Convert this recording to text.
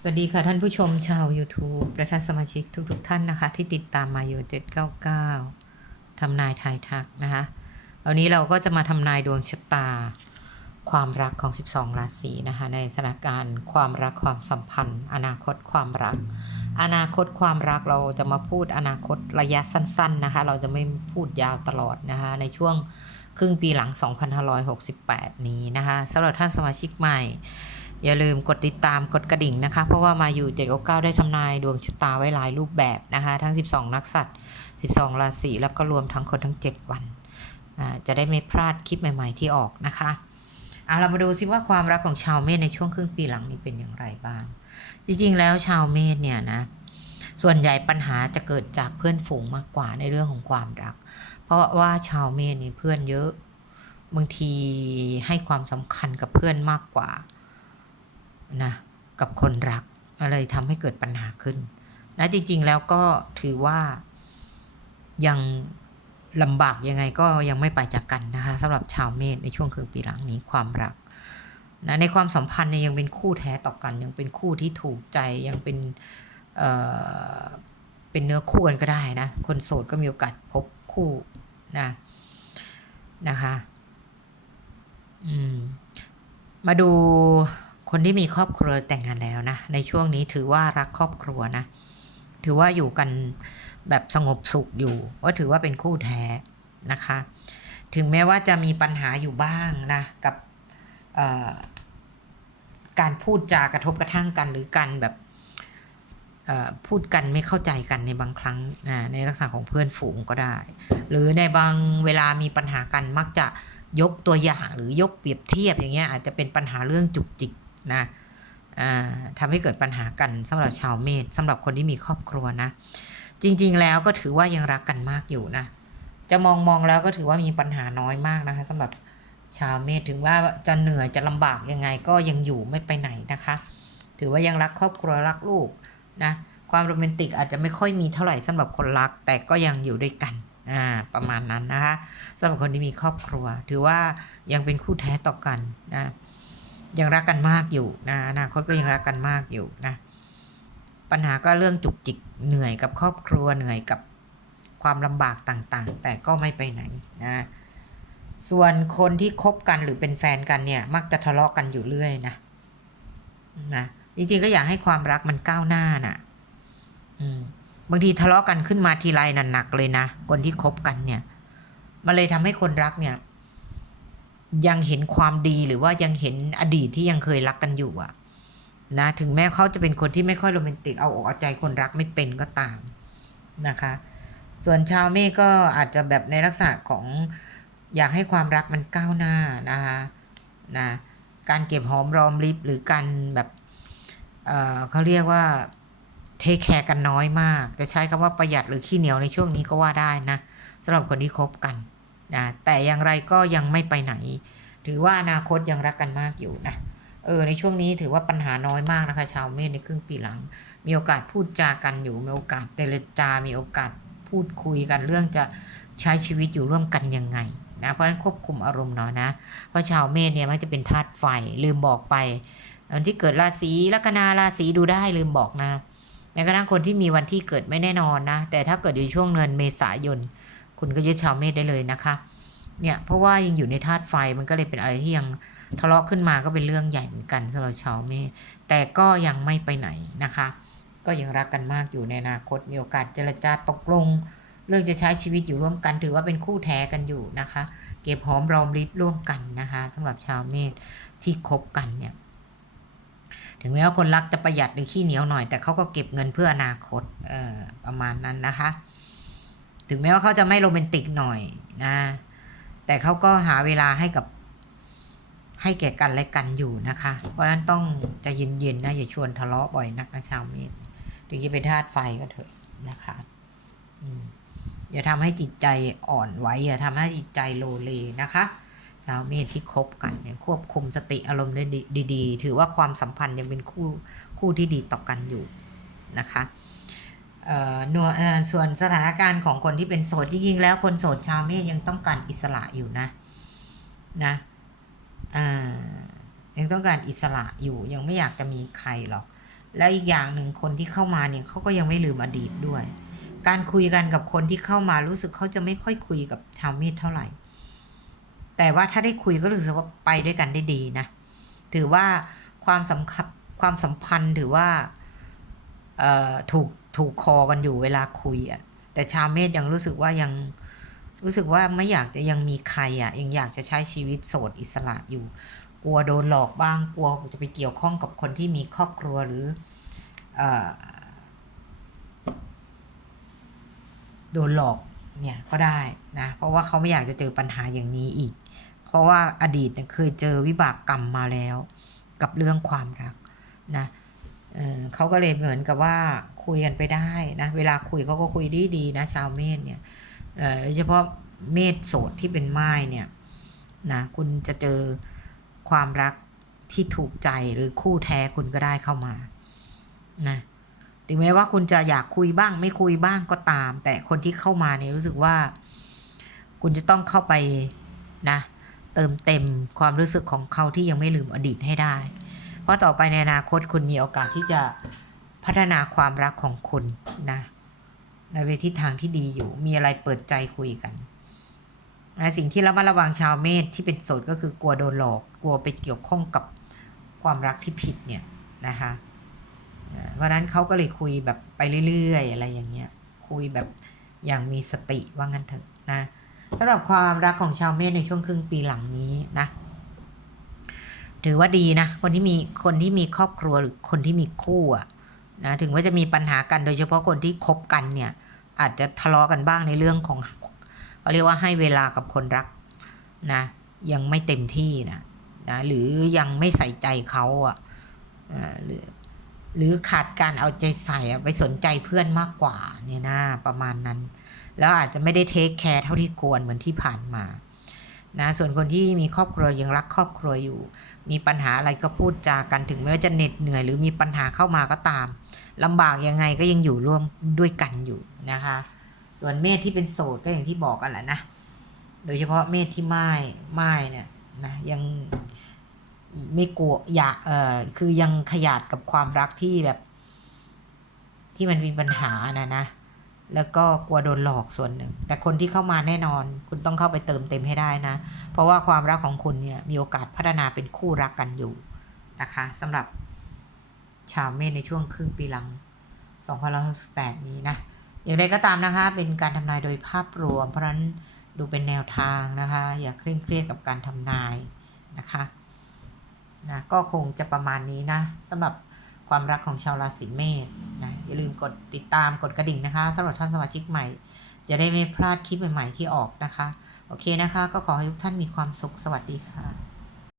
สวัสดีค่ะท่านผู้ชมชาว YouTube และท่านสมาชิกทุกๆทท่านนะคะ ที่ติดตามมาอยู่799ทำนายทายทักนะคะวันนี้เราก็จะมาทำนายดวงชะตา ความรักของ 12 ราศีนะคะ ในสถานการณ์ความรักความสัมพันธ์ อนาคตความรัก อนาคตความรักเราจะมาพูดอนาคตระยะสั้น ๆนะคะ เราจะไม่พูดยาวตลอดนะคะ ในช่วงครึ่งปีหลัง 2568 นี้นะคะสำหรับท่านสมาชิกใหม่ อย่าลืมกดติดตามกดกระดิ่งนะคะ เพราะว่ามาอยู่799ได้ทำนายดวงชะตาไว้หลายรูปแบบนะคะ ทั้ง 12 นักสัตว์ 12 ราศีแล้วก็รวมทั้งคนทั้ง 7 วัน จะได้ไม่พลาดคลิปใหม่ ๆ ที่ออกนะคะเอาเรามาดูซิว่าความรักของชาวเมษในช่วงครึ่งปีหลังนี้เป็นอย่างไรบ้าง จริงๆแล้วชาวเมษเนี่ยนะส่วนใหญ่ปัญหาจะเกิดจากเพื่อนฝูงมากกว่าในเรื่องของความรัก เพราะว่าชาวเมษนี่เพื่อนเยอะ บางทีให้ความสำคัญกับเพื่อนมากกว่า นะกับคนรักอะไรทำให้เกิดปัญหาขึ้นนะจริง ๆ แล้วก็ถือว่ายังลำบากยังไงก็ยังไม่ไปจากกันนะคะสำหรับชาวเมษในช่วงครึ่งปีหลังนี้ความรักนะในความสัมพันธ์เนี่ยยังเป็นคู่แท้ต่อกัน ยังเป็นคู่ที่ถูกใจยังเป็นเอ่อเป็นเนื้อคู่กันก็ได้นะคนโสดก็มีโอกาสพบคู่นะนะคะ อืม มาดู คนที่มีครอบครัวแต่งงานแล้วนะ ในช่วงนี้ถือว่ารักครอบครัวนะ ถือว่าอยู่กันแบบสงบสุขอยู่ ว่าถือว่าเป็นคู่แท้นะคะ ถึงแม้ว่าจะมีปัญหาอยู่บ้างนะ กับการพูดจากระทบกระทั่งกันหรือการแบบพูดกันไม่เข้าใจกันในบางครั้งนในลักษณะของเพื่อนฝูงก็ได้ หรือในบางเวลามีปัญหากันมักจะยกตัวอย่างหรือยกเปรียบเทียบอย่างเงี้ยอาจจะเป็นปัญหาเรื่องจุกจิก นะทำให้เกิดปัญหากันสำหรับชาวเมษสำหรับคนที่มีครอบครัวนะ จริง ๆ แล้วก็ถือว่ายังรักกันมากอยู่นะ จะมองมองแล้วก็ถือว่ามีปัญหาน้อยมากนะคะสำหรับชาวเมษถึงว่าจะเหนื่อยจะลำบากยังไงก็ยังอยู่ไม่ไปไหนนะคะ ถือว่ายังรักครอบครัวรักลูกนะความโรแมนติกอาจจะไม่ค่อยมีเท่าไหร่สำหรับคนรัก แต่ก็ยังอยู่ด้วยกันอ่าประมาณนั้นนะคะสำหรับคนที่มีครอบครัว ถือว่ายังเป็นคู่แท้ต่อกันนะ ยังรักกันมากอยู่นะอนาคตก็ยังรักกันมากอยู่นะปัญหาก็เรื่องจุกจิกเหนื่อยกับครอบครัวเหนื่อยกับความลำบากต่างๆ แต่ก็ไม่ไปไหนนะส่วนคนที่คบกันหรือเป็นแฟนกันเนี่ย มักจะทะเลาะกันอยู่เรื่อยนะนะจริงๆก็อยากให้ความรักมันก้าวหน้าน่ะอืมบางทีทะเลาะกันขึ้นมาทีไรน่ะหนักเลยนะคนที่คบกันเนี่ย มันเลยทำให้คนรักเนี่ย ยังเห็นความดีหรือว่ายังเห็นอดีตที่ยังเคยรักกันอยู่อะนะถึงแม้เขาจะเป็นคนที่ไม่ค่อยโรแมนติกเอาอกเอาใจคนรักไม่เป็นก็ตามนะคะ ส่วนชาวเมฆก็อาจจะแบบในลักษณะของอยากให้ความรักมันก้าวหน้านะคะนะการเก็บหอมรอมริบหรือการแบบเเขาเรียกว่าเทคแคร์กันน้อยมาก จะใช้คำว่าประหยัดหรือขี้เหนียวในช่วงนี้ก็ว่าได้นะสำหรับคนที่คบกัน นะแต่อย่างไรก็ยังไม่ไปไหน ถือว่าอนาคตยังรักกันมากอยู่นะเออในช่วงนี้ถือว่าปัญหาน้อยมากนะคะ ชาวเมษในครึ่งปีหลัง มีโอกาสพูดจากันอยู่มีโอกาสเจรจา มีโอกาสพูดคุยกันเรื่องจะใช้ชีวิตอยู่ร่วมกันยังไงนะเพราะฉะนั้นควบคุมอารมณ์หน่อยนะ เพราะชาวเมษเนี่ยมันจะเป็นธาตุไฟลืมบอกไปวันที่เกิดราศีลัคนาราศีดูได้ลืมบอกนะแม้กระทั่งคนที่มีวันที่เกิดไม่แน่นอนนะ แต่ถ้าเกิดอยู่ช่วงเดือนเมษายน คุณก็ยึดชาวเมษได้เลยนะคะ เนี่ยเพราะว่ายังอยู่ในธาตุไฟมันก็เลยเป็นอะไรที่ยังทะเลาะขึ้นมาก็เป็นเรื่องใหญ่เหมือนกันสำหรับชาวเมษแต่ก็ยังไม่ไปไหนนะคะ ก็ยังรักกันมากอยู่ในอนาคตมีโอกาสเจรจาตกลง เรื่องจะใช้ชีวิตอยู่ร่วมกันถือว่าเป็นคู่แท้กันอยู่นะคะ เก็บหอมรอมริบร่วมกันนะคะสำหรับชาวเมษที่คบกันเนี่ยถึงแม้ว่าคนรักจะประหยัดหรือขี้เหนียวหน่อย แต่เขาก็เก็บเงินเพื่ออนาคตเออประมาณนั้นนะคะ ถึงแม้ว่าเขาจะไม่โรแมนติกหน่อยนะ แต่เขาก็หาเวลาให้กับให้แก่กันและกันอยู่นะคะ เพราะฉะนั้นต้องจะเย็นๆนะอย่าชวนทะเลาะบ่อยนักนะชาวเมษถึงจะเป็นธาตุไฟก็เถอะนะคะอย่าทำให้จิตใจอ่อนไหวอย่าทำให้จิตใจโลเลนะคะชาวเมษที่คบกันเนี่ยควบคุมสติอารมณ์ได้ดีๆถือว่าความสัมพันธ์ยังเป็นคู่คู่ที่ดีต่อกันอยู่นะคะ หน่วยส่วนสถานการณ์ของคนที่เป็นโสดจริงๆแล้วคนโสดชาวเมษยังต้องการอิสระอยู่นะนะยังต้องการอิสระอยู่ยังไม่อยากจะมีใครหรอก แล้วอีกอย่างหนึ่งคนที่เข้ามาเนี่ยเขาก็ยังไม่ลืมอดีตด้วย การคุยกันกับคนที่เข้ามารู้สึกเขาจะไม่ค่อยคุยกับชาวเมธเท่าไหร่ แต่ว่าถ้าได้คุยก็รู้สึกว่าไปด้วยกันได้ดีนะถือว่าความสำคัญความสัมพันธ์ถือว่าถูก ถูกคอกันอยู่เวลาคุยอะ่ะแต่ชาเมธยังรู้สึกว่ายังรู้สึกว่าไม่อยากจะยังมีใครอะ่ะยังอยากจะใช้ชีวิตโสดอิสระอยู่ กลัวโดนหลอกบ้างกลัวจะไปเกี่ยวข้องกับคนที่มีครอบครัวหรือเออโดนหลอกเนี่ยก็ได้นะเพราะว่าเขาไม่อยากจะเจอปัญหาอย่างนี้อีก เพราะว่าอดีตเนี่ยเคยเจอวิบากกรรมมาแล้ว กับเรื่องความรักนะเเขาก็เลยเหมือนกับว่า คุยกันไปได้นะเวลาคุยเขาก็คุยดีดีๆนะชาวเมษเนี่ยเออโดยเฉพาะเมษโสดที่เป็นไม้เนี่ยนะคุณจะเจอความรักที่ถูกใจหรือคู่แท้คุณก็ได้เข้ามานะถึงแม้ว่าคุณจะอยากคุยบ้าง ไม่คุยบ้างก็ตาม แต่คนที่เข้ามาเนี่ยรู้สึกว่า คุณจะต้องเข้าไปนะเติมเต็มความรู้สึกของเขาที่ยังไม่ลืมอดีตให้ได้ เพราะต่อไปในอนาคตคุณมีโอกาสที่จะ พัฒนาความรักของคุณนะในเวทิศทางที่ดีอยู่ มีอะไรเปิดใจคุยกันนะสิ่งที่ระมัดระวังชาวเมษที่เป็นโสดก็คือกลัวโดนหลอก กลัวไปเกี่ยวข้องกับความรักที่ผิดเนี่ยนะคะเพราะฉะนั้นเขาก็เลยคุยแบบไปเรื่อยๆ อะไรอย่างเงี้ย คุยแบบอย่างมีสติว่างั้นเถอะนะสำหรับความรักของชาวเมษในช่วงครึ่งปีหลังนี้นะ ถือว่าดีนะ คนที่มีคนที่มีครอบครัวหรือคนที่มีคู่อะ นะถึงว่าจะมีปัญหากันโดยเฉพาะคนที่คบกันเนี่ยอาจจะทะเลาะกันบ้างในเรื่องของเขาเรียกว่าให้เวลากับคนรักนะยังไม่เต็มที่นะนะหรือยังไม่ใส่ใจเขาอะหรือหรือขาดการเอาใจใส่ไปสนใจเพื่อนมากกว่าเนี่ยนะประมาณนั้น แล้วอาจจะไม่ได้เทคแคร์เท่าที่ควรเหมือนที่ผ่านมานะส่วนคนที่มีครอบครัวยังรักครอบครัวอยู่ มีปัญหาอะไรก็พูดจากันถึงแม้ว่าจะเหน็ดเหนื่อย หรือมีปัญหาเข้ามาก็ตาม ลำบากยังไงก็ยังอยู่ร่วมด้วยกันอยู่นะคะ ส่วนเมษที่เป็นโสดก็อย่างที่บอกกันแหละนะ โดยเฉพาะเมษที่ไม้ไม้เนี่ยนะยังไม่กลัวอยากเออคือยังขยาดกับความรักที่แบบ ที่มันมีปัญหานะนะแล้วก็กลัวโดนหลอกส่วนหนึ่ง แต่คนที่เข้ามาแน่นอน คุณต้องเข้าไปเติมเต็มให้ได้นะ เพราะว่าความรักของคุณเนี่ยมีโอกาสพัฒนาเป็นคู่รักกันอยู่นะคะสำหรับ ชาวเมษในช่วงครึ่งปีหลัง2068นี้นะ อย่างไรก็ตามนะคะ เป็นการทำนายโดยภาพรวม เพราะฉะนั้นดูเป็นแนวทางนะคะ อย่าเคร่งเครียดกับการทำนายนะคะนะก็คงจะประมาณนี้นะสำหรับความรักของชาวราศีเมษนะอย่าลืมกดติดตามกดกระดิ่งนะคะสำหรับท่านสมาชิกใหม่ จะได้ไม่พลาดคลิปใหม่ ๆ ที่ออกนะคะ โอเคนะคะ ก็ขอให้ทุกท่านมีความสุขสวัสดีค่ะ